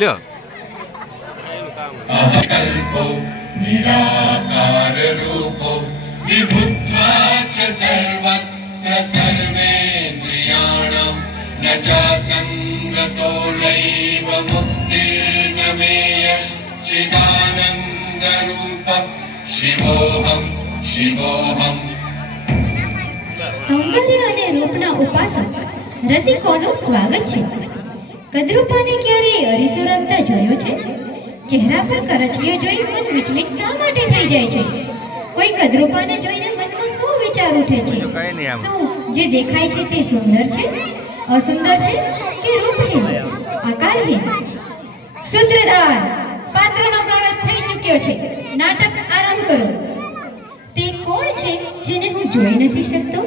લ્યો अहकल्पो निराकार रूपो विभुत्वा च सर्वत्र सर्वेन्द्रियाणां न चासङ्गतो नैव मुक्तिर्न मेयश्चिदानन्दरूपः शिवोऽहं शिवोऽहं। સૌંદર્ય અને રૂપના ઉપાસક રસિકોનું સ્વાગત છે। કદરૂપાને ક્યારેય અરીસો રમતા જોયો છે? ચહેરા પર કરચલીઓ જોઈ મન વિચલિત શા માટે થઈ જાય છે? કોઈ કદરૂપાને જોઈને મનમાં શું વિચાર ઉઠે છે? શું જે દેખાય છે તે સુંદર છે, અસુંદર છે કે રૂપહીન, આકારહીન? સૂત્રધાર, પાત્રનો પ્રવેશ થઈ ચૂક્યો છે, નાટક આરંભ કરો। તે કોણ છે જેને હું જોઈ નથી શકતો?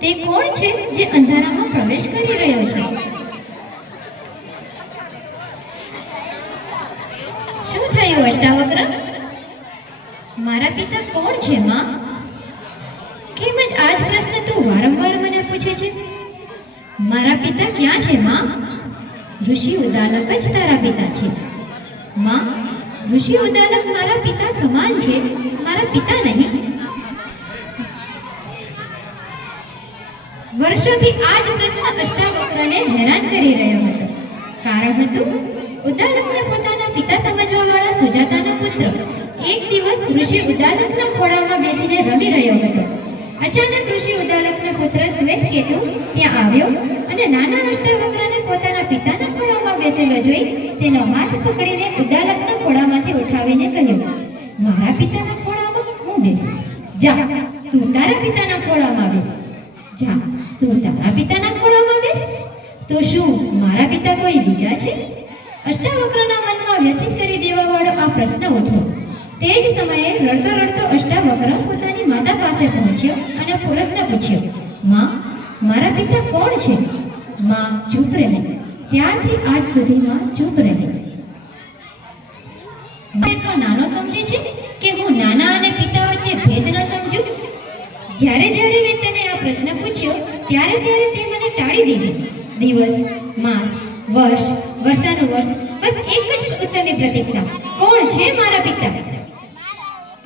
તે કોણ છે જે અંધારામાં પ્રવેશ કરી રહ્યો છે? શું થયું અષ્ટાવક્ર? મારા પિતા કોણ છે માં? કેમ જ આ જ પ્રશ્ન તું વારંવાર મને પૂછે છે? મારા પિતા ક્યાં છે માં? ઋષિ ઉદાલક જ તારા પિતા છે માં। ઋષિ ઉદાલક મારા પિતા સમાન છે, મારા પિતા નહીં। વર્ષોથી આ જ પ્રશ્ન અષ્ટાવક્રને હેરાન કરી રહ્યો હતો। કારણ હતું ઉદાલકને પોતાના પિતા સમજવાવાળા સુજાતાનો પુત્ર એક દિવસ ઋષિ ઉદાલકના ખોળામાં બેસીને રમી રહ્યો હતો। અચાનક ઋષિ ઉદાલકના પુત્ર શ્વેતકેતુ ત્યાં આવ્યો અને નાના અષ્ટાવક્રને પોતાના પિતાના ખોળામાં બેસેલો જોઈ તેનો હાથ પકડીને ઉદાલકના ખોળામાંથી ઉઠાવીને કહ્યું, મારા પિતાના ખોળામાં હું બેસીશ, જા તું તારા પિતાના ખોળામાં બેસ, જા તું તારા પિતાના ખોળામાં બેસ। તો શું મારા પિતા કોઈ બીજા છે? અષ્ટાવક્રના મનમાં વ્યથિત કરી દેવાવાળો આ પ્રશ્ન ઉઠ્યો। તે જ સમયે રડતો રડતો અષ્ટાવક્ર પોતાની માતા પાસે પહોંચ્યો અને પ્રશ્ન પૂછ્યો, માં, મારા પિતા કોણ છે? માં ચૂપ રહી। ત્યારથી આજ સુધીમાં ચૂપ રહી। એટલો નાનો સમજે છે કે હું નાના અને પિતા વચ્ચે ભેદ ન સમજું? જ્યારે જ્યારે મેં તેને આ પ્રશ્ન પૂછ્યો ત્યારે ત્યારે તે મને ટાળી દીધી। દિવસ, માસ, વર્ષ, વર્ષાનુવર્ષ બસ એક જ ઉત્તરની પ્રતીક્ષા, કોણ છે મારા પિતા?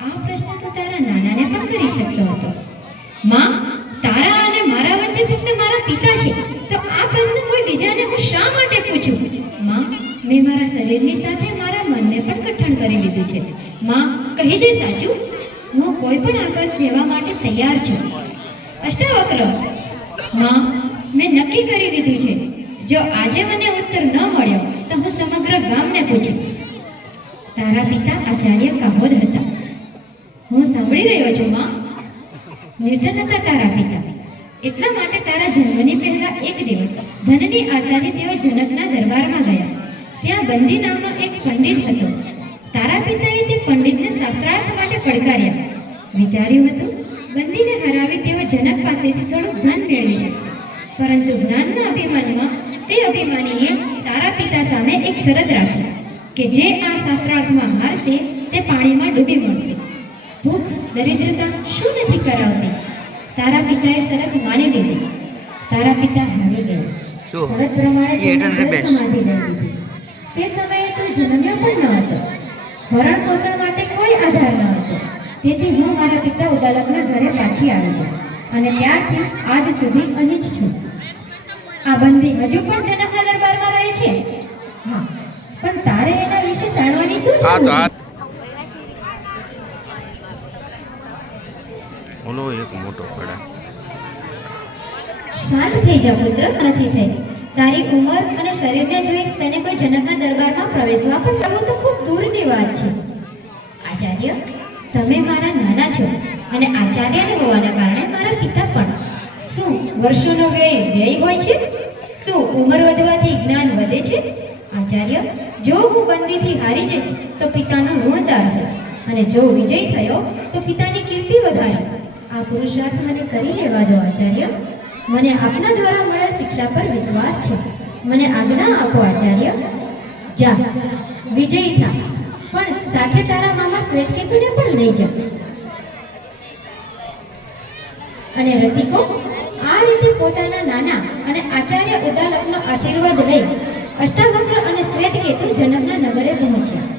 આ પ્રશ્ન તો તારા નાનાને પણ કરી શકતો હતો। માં, તારા અને મારા વચ્ચે ફક્ત મારા પિતા છે, તો આ પ્રશ્ન કોઈ બીજાને હું શા માટે પૂછું? માં, મેં મારા શરીરની સાથે મારા મનને પણ કઠણ કરી લીધું છે। માં, કહી દે સાચું, હું કોઈ પણ આકલ સેવા માટે તૈયાર છું। અષ્ટાવક્ર, માં, મેં નક્કી કરી લીધું છે, જો આજે મને ઉત્તર ન મળ્યો તો હું સમગ્ર ગામને પૂછીશ। તારા પિતા આચાર્ય કાહોદ હતા, હું સાંભળી રહ્યો છું માં। નિર્ધન હતા તારા પિતા, એટલા માટે તારા જન્મની પહેલા એક દિવસ ધનની આશાથી તેઓ જનકના દરબારમાં ગયા। ત્યાં બંદી નામનો એક પંડિત હતો। તારા પિતાએ તે પંડિતને શાસ્ત્રાર્થ માટે પડકાર્યા। વિચાર્યું હતું બંદીને હરાવી તેઓ જનક પાસેથી થોડું ધન મેળવી શકશે, પરંતુ જ્ઞાનના અભિમાનમાં તે અભિમાનીએ તારા પિતા સામે એક શરત રાખી કે જે આ શાસ્ત્રાર્થમાં હારશે તે પાણીમાં ડૂબી મળશે। ભૂખ, દરિદ્રતા શું નથી કરાવતી? તારા પિતાએ શરત માની લીધી। તારા પિતા હારી ગયા। શરત પ્રમાણે સમાધિ લઈ લીધી। તે સમયે તું જન્મ્યો પણ ન હતો, ભરણ પોષણ માટે કોઈ આધાર ન હતો, તેથી હું મારા પિતા ઉદાલકના ઘરે પાછી આવી ગઈ અને ત્યારથી આજ સુધી અહીં જ છું। આ બંદી હજુ પણ જનકના દરબારમાં રહે છે? હા, પણ તારે એના વિશે જાણવાની શું જરૂર છે? ઓલો એક મોટો પડા। શાંત થઈ જા પુત્ર, નથી થઈ। તારી ઉંમર અને શરીરને જોઈ તને કોઈ જનકના દરબારમાં પ્રવેશવા પણ કરવું તો ખૂબ દૂરની વાત છે। આચાર્ય, તમે મારા નાના છો અને આચાર્ય હોવાના કારણે મારા પિતા પણ। શું વર્ષોનો વ્યય હોય છે? શું ઉંમર વધવાથી જ્ઞાન વધે છે? આચાર્ય, જો હું બંદીથી હારી જઈશ તો પિતાનો ઋણદાર થઈશ, અને જો વિજય થયો તો પિતાની કીર્તિ વધારીશ। આ પુરુષાર્થ મને કરી લેવા દો આચાર્ય। મને આપના દ્વારા મળેલ શિક્ષા પર વિશ્વાસ છે, મને આજ્ઞા આપો આચાર્ય। જા, વિજયી થા, પણ સાથે તારા મામા શ્વેતકેતુને પણ લઈ જા। અને રસિકો, આ રીતે પોતાના નાના અને આચાર્ય ઉદાલકનો આશીર્વાદ લઈ અષ્ટાવક્ર અને શ્વેતકેતુ જનક પહોંચ્યા.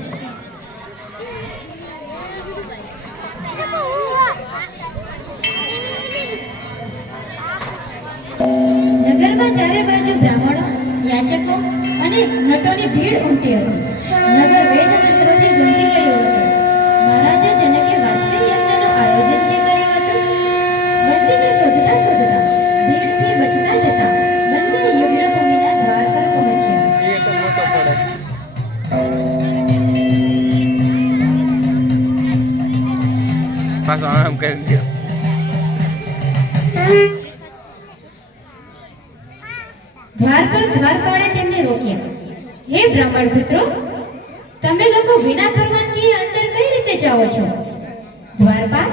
નગરમાં ચારે બાજુ બ્રાહ્મણો, યાચકો અને નટોની ભીડ ઉમટી હતી. નગર વેદ મંત્રોથી ગુંજી રહ્યું હતું. મહારાજા જનકે વાજપેયી યજ્ઞનું આયોજન જે કર્યું હતું, વંતીને શોધતા શોધતા ભીડથી બચતા જતા બંને યજ્ઞભૂમિના દ્વાર પર પહોંચ્યા. પાછો આરામ કરી દો. દ્વારપાળે તેમને રોક્યા. હે બ્રાહ્મણ પુત્રો, તમે લોકો વિના પરવાનગી અંદર કઈ રીતે જાઓ છો? દ્વારપાળ,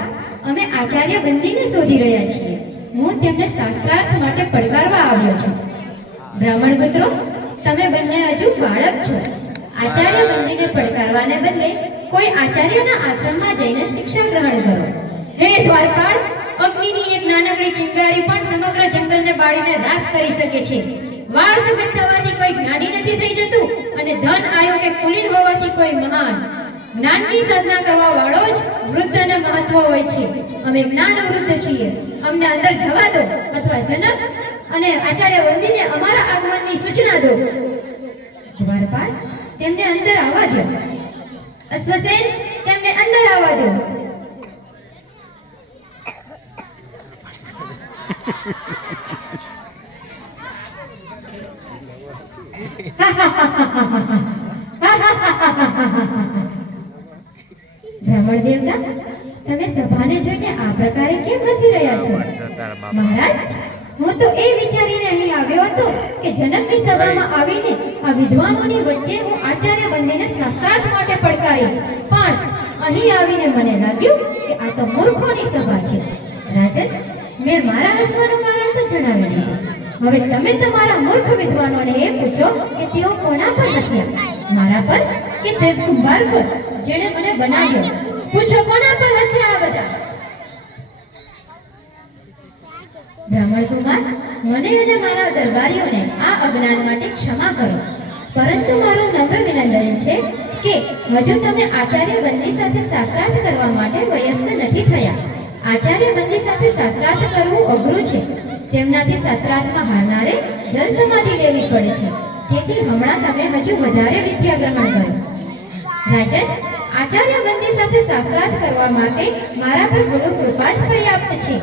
અમે આચાર્ય બંદીને શોધી રહ્યા છીએ. હું તેમને શાસ્ત્રાર્થ માટે પડકારવા આવ્યો છું. બ્રાહ્મણ પુત્રો, તમે બંને હજુ બાળક છો. આચાર્ય બંદીને પડકારવાને બદલે કોઈ આચાર્યના આશ્રમમાં જઈને શિક્ષા ગ્રહણ કરો. હે દ્વારપાળ, અગ્નિની એક નાનકડી ચિંગારી પણ સમગ્ર જંગલને બાળીને રાખ કરી શકે છે. વાળ સફેદ થવાથી કોઈ જ્ઞાની નથી થઈ જતું અને ધન આયુ કે કુલીન હોવાથી કોઈ મહાન. જ્ઞાનની સાધના કરવા વાળો જ વૃદ્ધને મહત્વ હોય છે. અમે જ્ઞાન વૃદ્ધ છીએ. અમને અંદર જવા દો અથવા જનક અને આચાર્ય વંદીને અમારા આગમનની સૂચના દો. દ્વારપાળ, તેમને અંદર આવવા દો. અશ્વસેન, તેમને અંદર આવવા દો. બ્રાહ્મણ દેવતા, તમે સભાને જોઈને આ પ્રકારે કેમ હસી રહ્યા છો? મહારાજ, હું તો એ વિચારીને અહીં આવ્યો હતો કે જનકની સભામાં આવીને આ વિદ્વાનોની વચ્ચે હું આચાર્ય બંદીને શાસ્ત્રાર્થ માટે પડકારીશ, પણ અહીં આવીને મને લાગ્યું કે આ તો મૂર્ખોની સભા છે. રાજન, મેં મારા હસવાનું કારણ તો જણાવી દીધું. હવે તમે તમારા મૂર્ખ વિદ્વાનોને એ પૂછો કે તેઓ કોના પર હસ્યા? મારા પર કે તે કુંભાર પર જેણે મને બનાવ્યો? પૂછો, કોના પર હસ્યા આ બધા? બ્રાહ્મણ કુમાર, મને અને મારા દરબારીઓને આ અજ્ઞાન માટે ક્ષમા કરો, પરંતુ મારું નમ્ર વિનંતી છે કે હજુ તમે આચાર્ય બંદી સાથે શાસ્ત્રાર્થ કરવા માટે વયસ્ક નથી થયા. આચાર્ય બંદી સાથે શાસ્ત્રાર્થ કરવું અઘરું છે. તેમનાથી શાસ્ત્રાર્થમાં હારનારે જલ સમાધિ લેવી પડે છે. તેથી હમણાં તમે હજુ વધારે વિદ્યા ગ્રહણ કરો. રાજન, આચાર્ય બંદી સાથે શાસ્ત્રાર્થ કરવા માટે મારા પર ગુરુ કૃપા જ પર્યાપ્ત છે,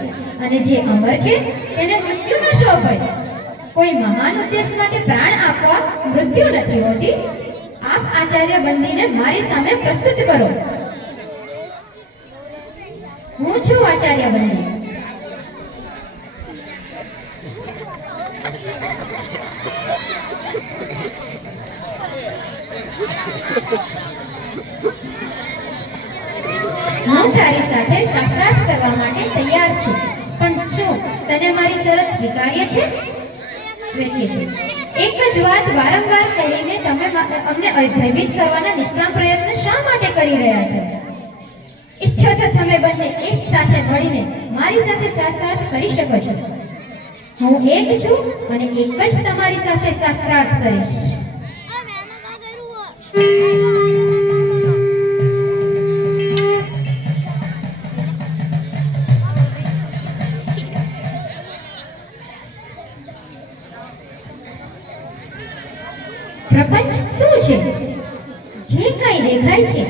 અને જે અમર છે તેને મૃત્યુનો શો ભય? કોઈ મહાન ઉદ્દેશ માટે પ્રાણ આપવા મૃત્યુ નથી હોતી. આપ આચાર્ય બંદીને મારી સામે પ્રસ્તુત કરો. હું છું આચાર્ય બંદી. હું તારી સાથે શાસ્ત્રાર્થ કરવા માટે તૈયાર છું, પણ શું તને મારી શરત સ્વીકાર્ય છે? એક જ વાત વારંવાર કહીને તમે અમને ભયભીત કરવાના નિષ્કામ પ્રયત્ન શા માટે કરી રહ્યા છો? ઈચ્છો તો તમે બંને એક સાથે મળીને મારી સાથે શાસ્ત્રાર્થ કરી શકો છો. હું એક છું અને એક જ તમારી સાથે શાસ્ત્રાર્થ કરીશ. પ્રપંચ શું છે? જે કાંઈ દેખાય છે,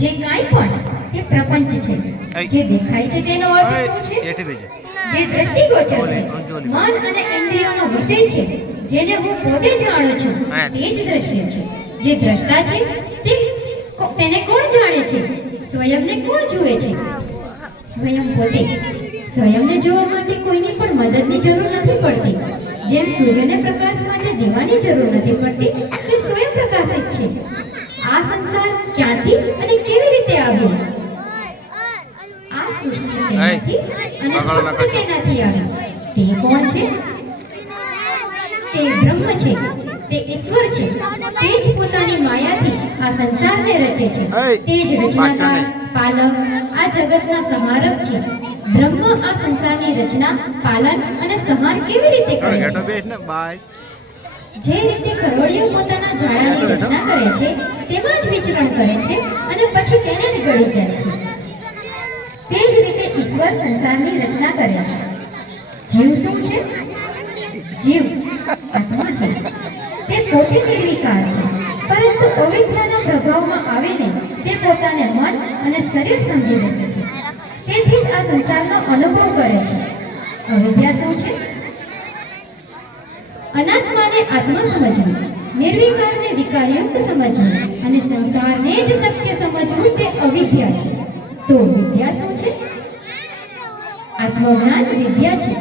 જે કાંઈ પણ, તે પ્રપંચ છે. જે દેખાય છે તેનો અર્થ શું છે? જે દ્રષ્ટિગોચર છે, મન અને ઇન્દ્રિયોનો વિષય છે, જેને હું પોતે જાણું છું, તે જ દ્રશ્ય છે. જે દ્રષ્ટા છે તેને કોણ જાણે છે? સ્વયંને કોણ જુએ છે? સ્વયં પોતે. સ્વયંને જોવા માટે કોઈની પણ મદદની જરૂર નથી પડતી. જેમ સૂર્યને પ્રકાશ માટે દીવાની જરૂર નથી પડતી, તે સ્વયં પ્રકાશિત છે. આ સંસાર ક્યાંથી અને કેવી રીતે આવ્યો? આ સૃષ્ટિ તેનાથી અને ફક્ત તેનાથી આવી. તે કોણ છે? તે બ્રહ્મ છે, તે ઈશ્વર છે. તે જ પોતાની માયાથી આ સંસારને રચે છે. તે જ રચનાકાર, પાલક, આ જગતના સંહારક છે. બ્રહ્મ આ સંસારની રચના, પાલન અને સંહાર કેવી રીતે કરે છે? જે રીતે ખરોડિયો પોતાના ઝાડાની રચના કરે છે તેમાં જ વિચરણ કરે છે અને પછી તેને જ ગળી જાય છે. તે જ રીતે ઈશ્વર સંસારની રચના કરે છે. જીવ શું છે? જીવ આત્મા છે. તે પોતે નિર્વિકાર છે, પરંતુ અવિદ્યાના પ્રભાવમાં આવીને તે પોતાને મન અને શરીર સમજી બેસે છે. તેથી જ આ સંસારનો અનુભવ કરે છે. અવિદ્યા શું છે? અનાત્માને આત્મા સમજવું, નિર્વિકારને વિકારયુક્ત સમજવું અને સંસારને જ સત્ય સમજવું તે અવિદ્યા છે. તો વિદ્યા શું છે? આત્મજ્ઞાન વિદ્યા છે.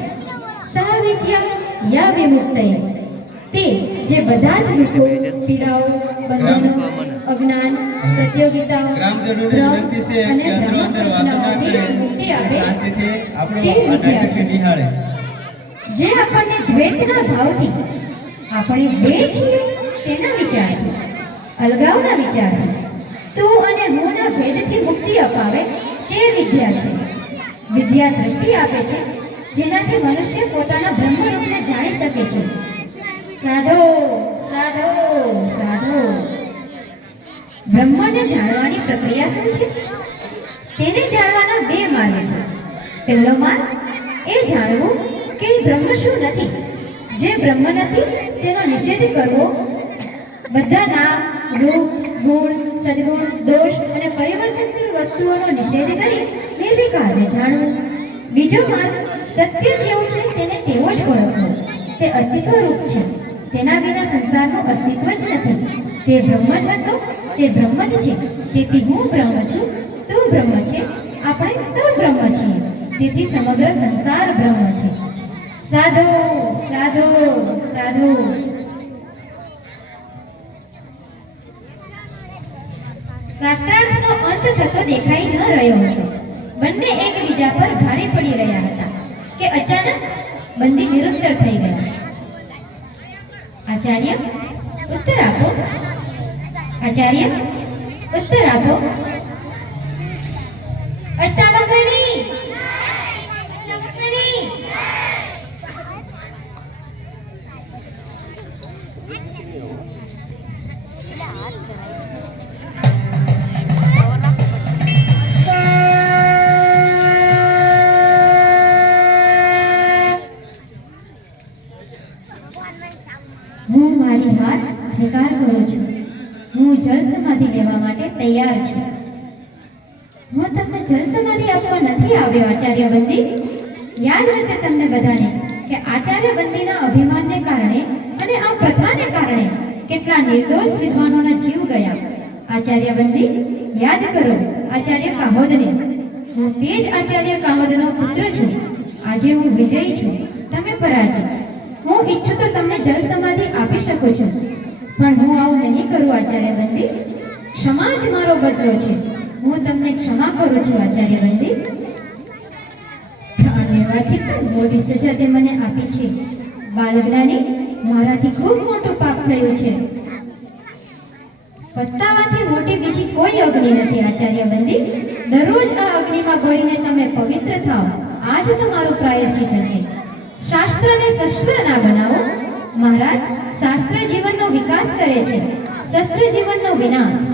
સા વિદ્યા યા વિમુક્તય, તે જે બધા જ દુઃખો, પીડાઓ, બંધનો, અજ્ઞાન, પ્રતિયોગિતાઓ, ભ્રમ અને ભ્રમકલ્પનાઓથી મુક્તિ આપે તે વિદ્યા છે. જે આપણને દ્વૈતના ભાવથી આપણે બે છીએ તેના વિચારથી, અલગાવના વિચારથી, તું અને હુંના ભેદથી મુક્તિ અપાવે તે વિદ્યા છે. વિદ્યા દ્રષ્ટિ આપે છે, જેનાથી મનુષ્ય પોતાના બ્રહ્મરૂપને જાણી શકે છે. સાધો સાધો સાધો. બ્રહ્મને જાણવાની પ્રક્રિયા શું છે? તેને જાણવાના બે માર્ગ છે. પહેલો માર્ગ એ જાણવું કે બ્રહ્મ શું નથી. જે બ્રહ્મ નથી તેનો નિષેધ કરવો. બધા નામ, રૂપ, ગુણ, સદગુણ, દોષ અને પરિવર્તનશીલ વસ્તુઓનો નિષેધ કરી નિર્વિકારને જાણવું. બીજો માર્ગ સત્ય જેવું છે તેને તેવો જ ઓળખવો. તે અસ્તિત્વ રૂપ છે. તેના વિના સંસારનું અસ્તિત્વ જ નથી. તે બ્રહ્મ જ હતો, તે બ્રહ્મ જ છે. તેથી હું બ્રહ્મ છું, તું બ્રહ્મ છે, આપણે સૌ બ્રહ્મ છીએ. તેથી સમગ્ર સંસાર બ્રહ્મ છે. સાધો સાધો સાધો. શાસ્ત્રાર્થનો અંત થતો દેખાઈ ન રહ્યો હતો. બંને એકબીજા પર ભારે પડી રહ્યા હતા કે અચાનક બંદી નિરુત્તર થઈ ગયા. આચાર્ય ઉત્તર આપો. આચાર્ય ઉત્તર આપો. અષ્ટાવક્રની હું મારી હાર સ્વીકાર કરું છું. હું જળ સમાધિ લેવા માટે તૈયાર છું. હું તમને જળ સમાધિ આપવા નથી આવ્યો આચાર્ય બંદી. યાદ હશે તમને બધાને કે આચાર્ય બંદીના અભિમાનને કારણે અને આ પ્રથાને કારણે કેટલા નિર્દોષ વિદ્વાનોના જીવ ગયા. આચાર્ય બંદી યાદ કરો આચાર્ય કામોદને. હું તે જ આચાર્ય કામોદનો પુત્ર છું. આજે હું વિજયી છું, તમે પરાજય. હું ઈચ્છું તો તમને જળ સમાધિ આપી શકું છું, પણ હું આવું નહીં કરું આચાર્ય બંદી. ક્ષમા જ મારો બદલો છે. હું તમને ક્ષમા કરું છું આચાર્ય બંદી. પ્રાણ લેવાથી પણ મોટી સજા તે મને આપી છે. બાળજ્ઞાની, મારાથી ખૂબ મોટું પાપ થયું છે. પસ્તાવાથી મોટી બીજી કોઈ અગ્નિ નથી આચાર્ય બંદી. દરરોજ આ અગ્નિમાં બળીને તમે પવિત્ર થાઓ. આજ તમારું પ્રાયશ્ચિત હશે. શાસ્ત્રને શસ્ત્ર ના બનાવો. મહારાજ, શાસ્ત્ર જીવનનો વિકાસ કરે છે, શસ્ત્ર જીવનનો વિનાશ.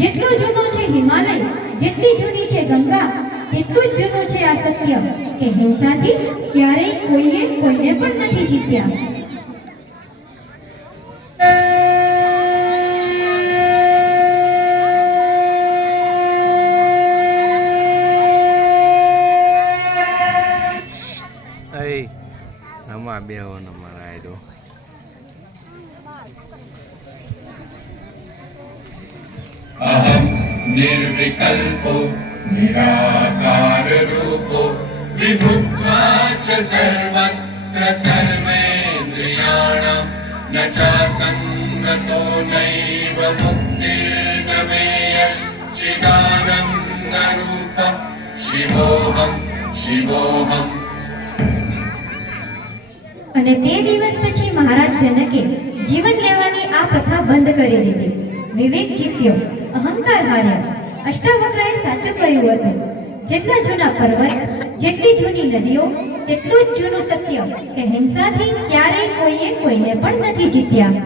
જેટલો જૂનો છે હિમાલય, જેટલી જૂની છે ગંગા, તેટલું જ જૂનું છે આ સત્ય કે હિંસાથી ક્યારેય કોઈને પણ નથી જીત્યા. નમા બેહો નમા રાયડો. अहम निर्विकल्पो निराकार रूपो विभुत्वा च सर्वत्र सर्वेन्द्रियाणां न चासंगतो नैव मुक्तिर्न मे यश्चिदानन्द रूपः शिवोऽहं शिवोऽहं. અને તે દિવસ પછી મહારાજ જનકે જીવન લેવાની આ પ્રથા બંધ કરી દીધી. વિવેક જીત્યો, અહંકાર હાર્યા. અષ્ટાવક્રએ સાચું કહ્યું હતું. જેટલા જૂના પર્વત, જેટલી જૂની નદીઓ, તેટલું જ જૂનું સત્ય કે હિંસાથી ક્યારેય કોઈને પણ નથી જીત્યા.